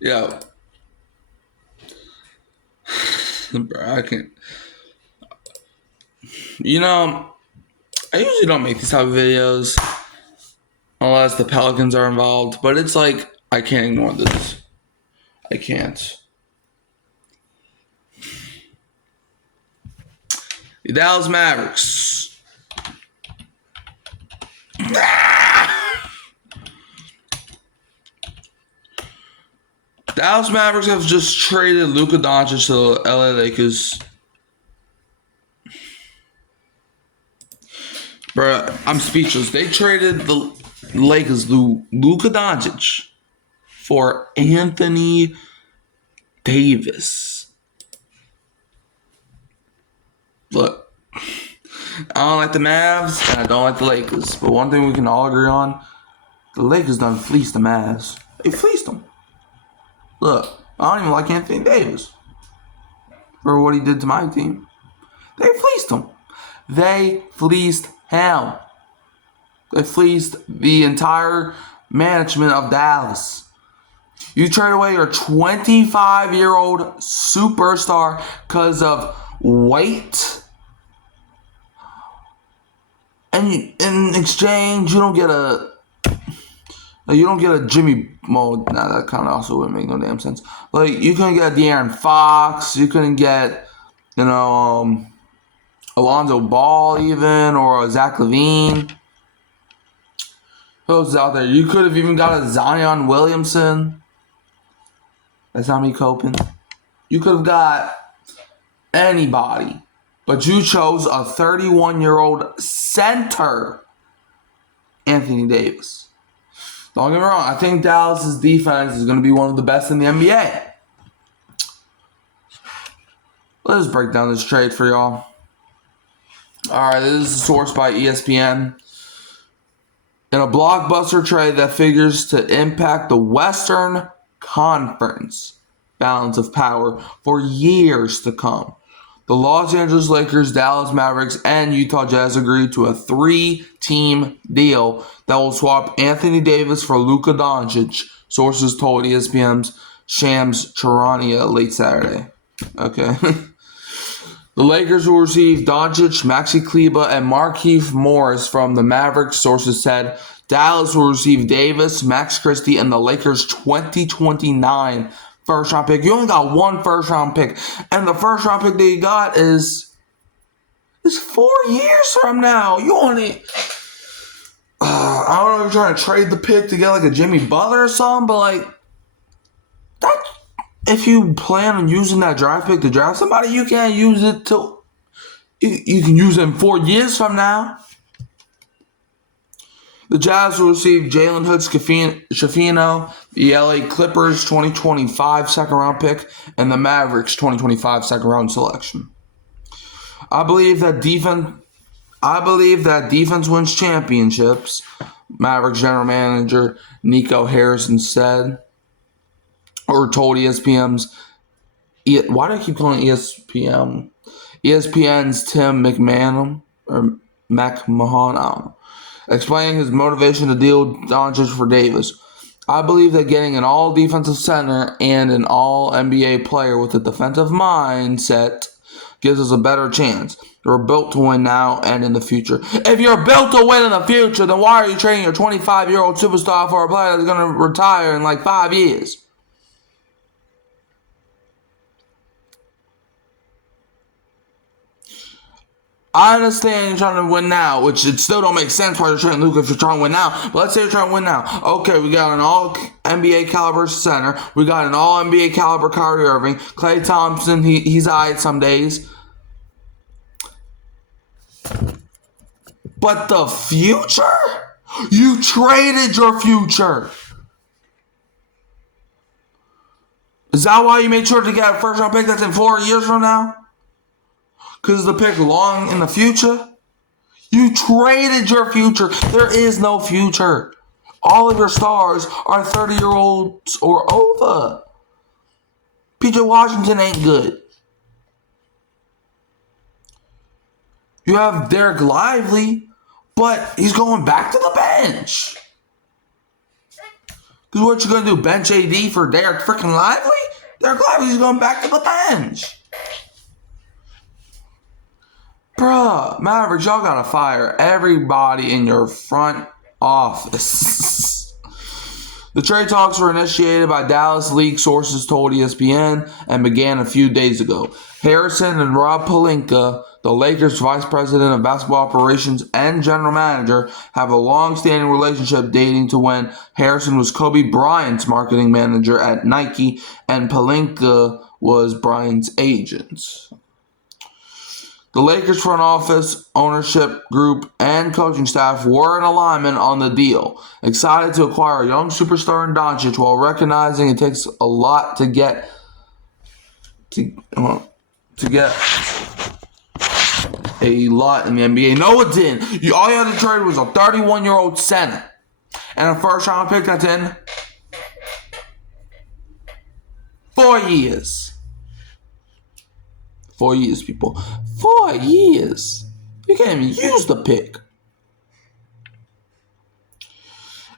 Yo, bro, I can't. You know, I usually don't make these type of videos unless the Pelicans are involved, but it's like I can't ignore this. I can't. The Dallas Mavericks. Dallas Mavericks have just traded Luka Doncic to the LA Lakers. Bro, I'm speechless. They traded the Lakers Luka Doncic for Anthony Davis. Look, I don't like the Mavs and I don't like the Lakers. But one thing we can all agree on, the Lakers done fleeced the Mavs. They fleeced them. Look, I don't even like Anthony Davis for what he did to my team. They fleeced him. They fleeced him. They fleeced the entire management of Dallas. You trade away your 25-year-old superstar because of weight. And in exchange, you don't get a Jimmy. Well, nah, that kind of also wouldn't make no damn sense. Like, you couldn't get a De'Aaron Fox. You couldn't get, Alonzo Ball even, or a Zach LaVine. Who else is out there? You could have even got a Zion Williamson. That's not me coping. You could have got anybody. But you chose a 31-year-old center, Anthony Davis. Don't get me wrong. I think Dallas' defense is going to be one of the best in the NBA. Let's break down this trade for y'all. Alright, this is sourced by ESPN. In a blockbuster trade that figures to impact the Western Conference balance of power for years to come, the Los Angeles Lakers, Dallas Mavericks, and Utah Jazz agreed to a 3-team deal that will swap Anthony Davis for Luka Doncic, sources told ESPN's Shams Charania late Saturday. Okay. The Lakers will receive Doncic, Maxi Kleber, and Markieff Morris from the Mavericks, sources said. Dallas will receive Davis, Max Christie, and the Lakers' 2029 first-round pick. You only got one first-round pick. And the first-round pick that you got is 4 years from now. You only... I don't know if you're trying to trade the pick to get like a Jimmy Butler or something, but like... that. If you plan on using that draft pick to draft somebody, you can't use it till... You can use it in 4 years from now. The Jazz will receive Jalen Hood-Schifino, the LA Clippers 2025 second-round pick, and the Mavericks 2025 second-round selection. I believe that defense wins championships, Mavericks general manager Nico Harrison said, or told ESPN's... Why do I keep calling ESPN? ESPN's Tim McMahon, or McMahon, I don't know. Explaining his motivation to deal Doncic for Davis. I believe that getting an all-defensive center and an all-NBA player with a defensive mindset gives us a better chance. We're built to win now and in the future. If you're built to win in the future, then why are you trading your 25-year-old superstar for a player that's going to retire in like 5 years? I understand you're trying to win now, which it still don't make sense why you're trading Luka if you're trying to win now. But let's say you're trying to win now. Okay, we got an all-NBA caliber center. We got an all-NBA caliber Kyrie Irving. Klay Thompson, he's alright some days. But the future? You traded your future. Is that why you made sure to get a first-round pick that's in 4 years from now? Because the pick long in the future? You traded your future. There is no future. All of your stars are 30-year-olds or over. PJ Washington ain't good. You have Derek Lively, but he's going back to the bench. Because what you going to do, bench AD for Derek freaking Lively? Derek Lively's going back to the bench. Bruh, Mavericks, y'all got to fire everybody in your front office. The trade talks were initiated by Dallas League sources told ESPN and began a few days ago. Harrison and Rob Pelinka, the Lakers' vice president of basketball operations and general manager, have a long-standing relationship dating to when Harrison was Kobe Bryant's marketing manager at Nike and Pelinka was Bryant's agent. The Lakers front office, ownership group, and coaching staff were in alignment on the deal, excited to acquire a young superstar in Doncic while recognizing it takes a lot to get a lot in the NBA. No, it didn't. All you had to trade was a 31-year-old center and a first-round pick that's in 4 years. 4 years, people. 4 years. You can't even use the pick.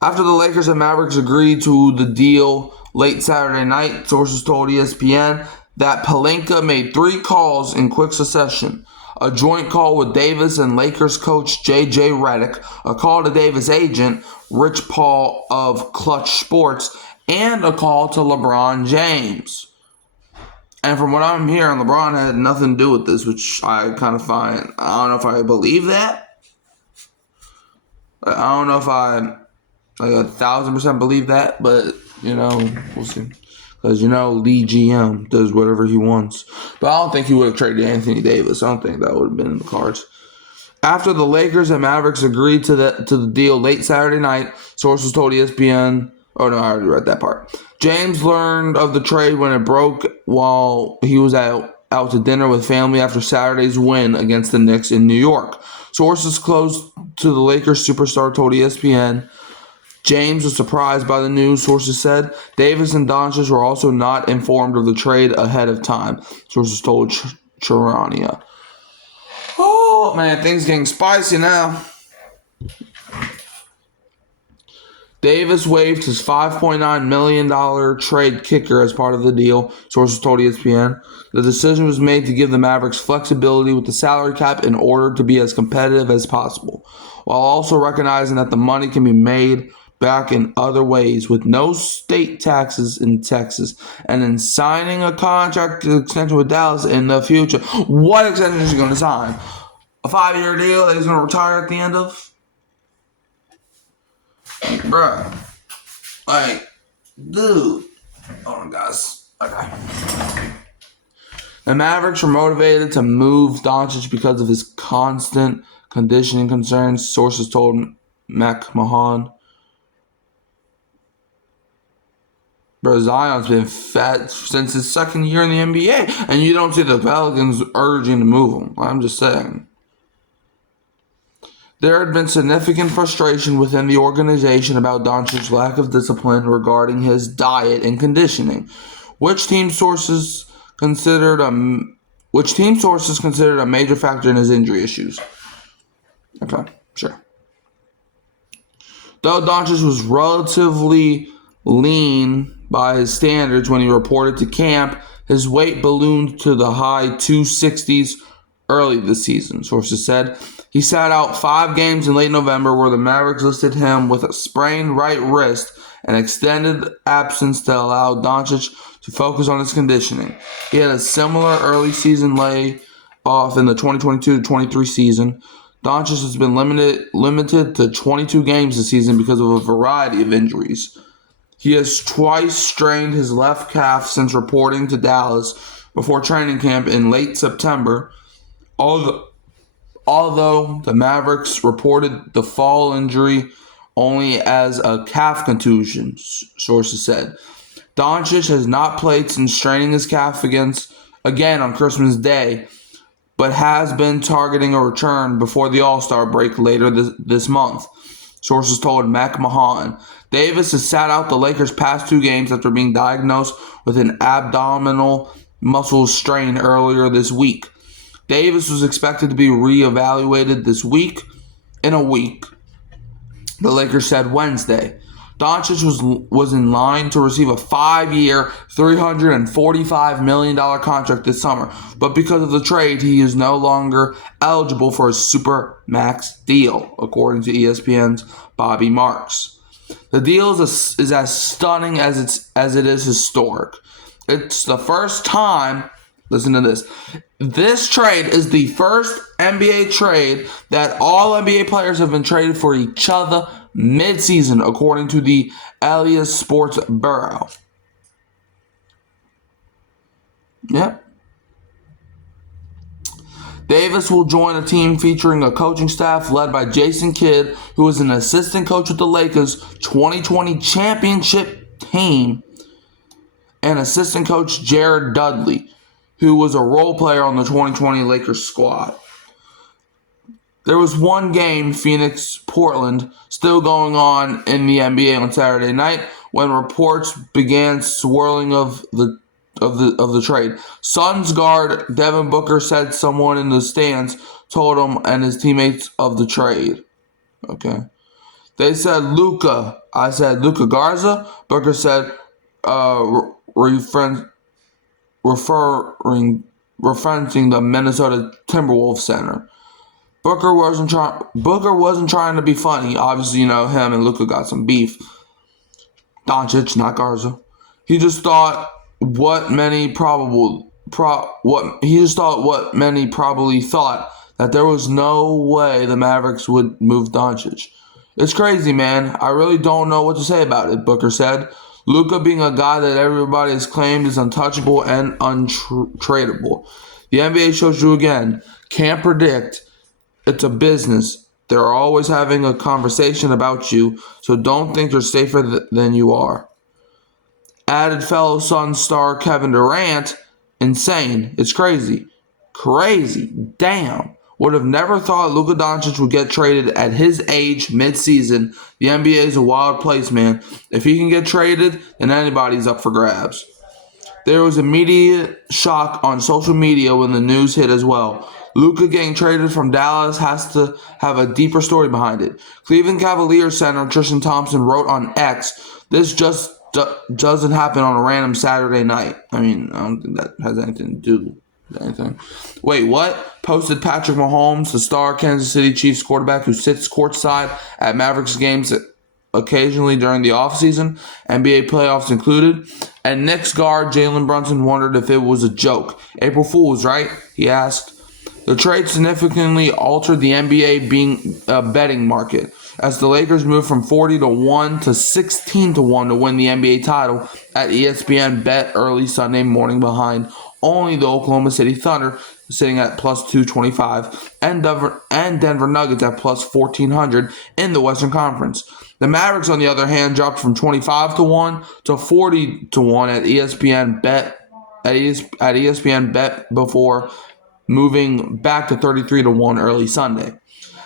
After the Lakers and Mavericks agreed to the deal late Saturday night, sources told ESPN that Pelinka made 3 calls in quick succession. A joint call with Davis and Lakers coach J.J. Redick, a call to Davis' agent, Rich Paul of Clutch Sports, and a call to LeBron James. And from what I'm hearing, LeBron had nothing to do with this, which I kind of find, I don't know if I believe that. I don't know if I 1,000% believe that, but, we'll see. Because, Lee GM does whatever he wants. But I don't think he would have traded Anthony Davis. I don't think that would have been in the cards. After the Lakers and Mavericks agreed to the deal late Saturday night, sources told ESPN, oh no, I already read that part. James learned of the trade when it broke while he was out to dinner with family after Saturday's win against the Knicks in New York. Sources close to the Lakers superstar told ESPN James was surprised by the news, sources said. Davis and Doncic were also not informed of the trade ahead of time, sources told Charania. Oh, man, things getting spicy now. Davis waived his $5.9 million trade kicker as part of the deal, sources told ESPN. The decision was made to give the Mavericks flexibility with the salary cap in order to be as competitive as possible, while also recognizing that the money can be made back in other ways with no state taxes in Texas, and in signing a contract extension with Dallas in the future. What extension is he going to sign? A 5-year deal that he's going to retire at the end of? Bruh. Dude. Hold on, guys. Okay. The Mavericks were motivated to move Doncic because of his constant conditioning concerns, sources told McMahon. Bro, Zion's been fat since his second year in the NBA, and you don't see the Pelicans urging to move him. I'm just saying. There had been significant frustration within the organization about Doncic's lack of discipline regarding his diet and conditioning, which team sources considered a major factor in his injury issues. Okay, sure. Though Doncic was relatively lean by his standards when he reported to camp, his weight ballooned to the high 260s early this season, sources said. He sat out 5 games in late November where the Mavericks listed him with a sprained right wrist and extended absence to allow Doncic to focus on his conditioning. He had a similar early season layoff in the 2022-23 season. Doncic has been limited to 22 games this season because of a variety of injuries. He has twice strained his left calf since reporting to Dallas before training camp in late September. Although the Mavericks reported the fall injury only as a calf contusion, sources said. Doncic has not played since straining his calf again on Christmas Day, but has been targeting a return before the All-Star break later this month, sources told McMahon. Davis has sat out the Lakers' past 2 games after being diagnosed with an abdominal muscle strain earlier this week. Davis was expected to be reevaluated in a week, the Lakers said Wednesday. Doncic was in line to receive a 5-year, $345 million contract this summer, but because of the trade, he is no longer eligible for a super max deal, according to ESPN's Bobby Marks. The deal is as stunning as it is historic. It's the first time. Listen to this. This trade is the first NBA trade that all NBA players have been traded for each other mid-season, according to the Elias Sports Bureau. Yep. Davis will join a team featuring a coaching staff led by Jason Kidd, who is an assistant coach with the Lakers' 2020 championship team, and assistant coach Jared Dudley, who was a role player on the 2020 Lakers squad. There was one game, Phoenix-Portland, still going on in the NBA on Saturday night when reports began swirling of the trade. Suns guard Devin Booker said someone in the stands told him and his teammates of the trade. Okay. They said Luka. I said Luka Garza. Booker said referencing the Minnesota Timberwolves center. Booker wasn't trying to be funny. Obviously, him and Luka got some beef. Doncic, not Garza. He just thought what many probably thought that there was no way the Mavericks would move Doncic. It's crazy, man. I really don't know what to say about it, Booker said. Luka being a guy that everybody has claimed is untouchable and untradeable. The NBA shows you again. Can't predict. It's a business. They're always having a conversation about you, so don't think you're safer than you are. Added fellow Suns star Kevin Durant, insane. It's crazy. Crazy. Damn. Would have never thought Luka Doncic would get traded at his age mid-season. The NBA is a wild place, man. If he can get traded, then anybody's up for grabs. There was immediate shock on social media when the news hit as well. Luka getting traded from Dallas has to have a deeper story behind it. Cleveland Cavaliers center Tristan Thompson wrote on X, "This just doesn't happen on a random Saturday night." I don't think that has anything to do with anything. Wait, what? Posted Patrick Mahomes, the star Kansas City Chiefs quarterback who sits courtside at Mavericks games occasionally during the offseason, NBA playoffs included. And Knicks guard Jalen Brunson wondered if it was a joke. April Fools, right? He asked. The trade significantly altered the NBA being a betting market, as the Lakers moved from 40-1 to 16-1 to win the NBA title at ESPN Bet early Sunday morning behind only the Oklahoma City Thunder, sitting at plus 225, and Denver Nuggets at plus 1,400 in the Western Conference. The Mavericks, on the other hand, dropped from 25-1 to 40-1 at ESPN Bet before moving back to 33-1 early Sunday.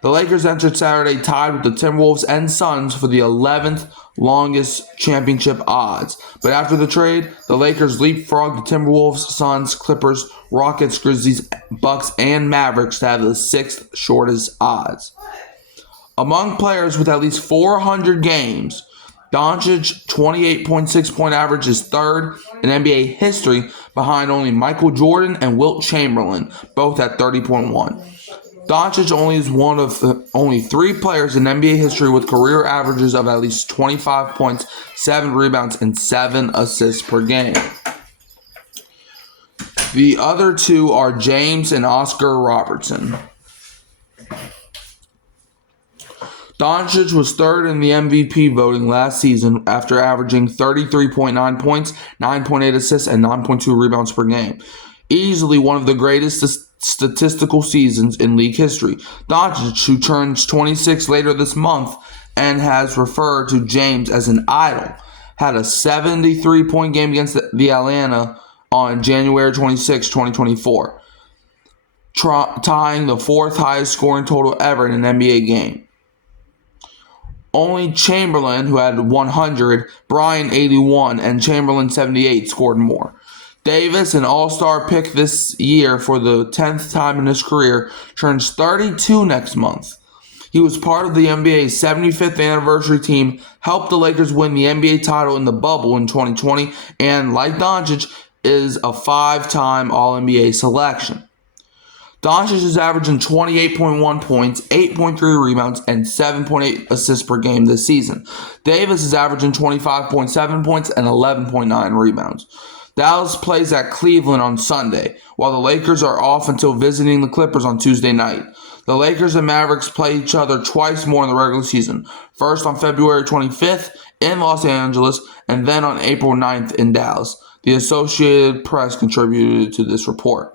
The Lakers entered Saturday tied with the Timberwolves and Suns for the 11th longest championship odds. But after the trade, the Lakers leapfrogged the Timberwolves, Suns, Clippers, Rockets, Grizzlies, Bucks, and Mavericks to have the 6th shortest odds. Among players with at least 400 games, Doncic's 28.6 point average is third in NBA history behind only Michael Jordan and Wilt Chamberlain, both at 30.1. Doncic only is one of only 3 players in NBA history with career averages of at least 25 points, 7 rebounds, and 7 assists per game. The other 2 are James and Oscar Robertson. Doncic was third in the MVP voting last season after averaging 33.9 points, 9.8 assists, and 9.2 rebounds per game. Easily one of the greatest statistical seasons in league history. Doncic, who turns 26 later this month and has referred to James as an idol, had a 73-point game against the Atlanta on January 26, 2024, tying the 4th highest scoring total ever in an NBA game. Only Chamberlain, who had 100, Bryant 81, and Chamberlain 78 scored more. Davis, an all-star pick this year for the 10th time in his career, turns 32 next month. He was part of the NBA's 75th anniversary team, helped the Lakers win the NBA title in the bubble in 2020, and like Doncic, is a 5-time All-NBA selection. Doncic is averaging 28.1 points, 8.3 rebounds, and 7.8 assists per game this season. Davis is averaging 25.7 points and 11.9 rebounds. Dallas plays at Cleveland on Sunday, while the Lakers are off until visiting the Clippers on Tuesday night. The Lakers and Mavericks play each other twice more in the regular season, first on February 25th in Los Angeles, and then on April 9th in Dallas. The Associated Press contributed to this report.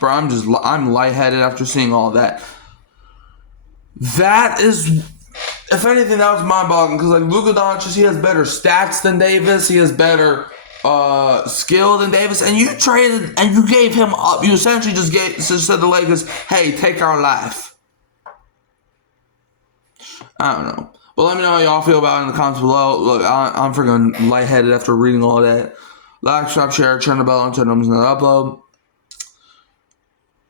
Bro, I'm lightheaded after seeing all that. That is, if anything, that was mind-boggling because like Luka Doncic, he has better stats than Davis. He has better skill than Davis, and you traded and you gave him up. You essentially just said to the Lakers, "Hey, take our life." I don't know, but let me know how y'all feel about it in the comments below. Look, I'm freaking lightheaded after reading all that. Like, subscribe, share, turn the bell on, turn on another upload.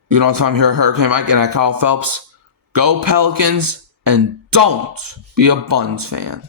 You know what I'm here, Hurricane Mike, and I call Phelps. Go Pelicans, and don't be a Buns fan.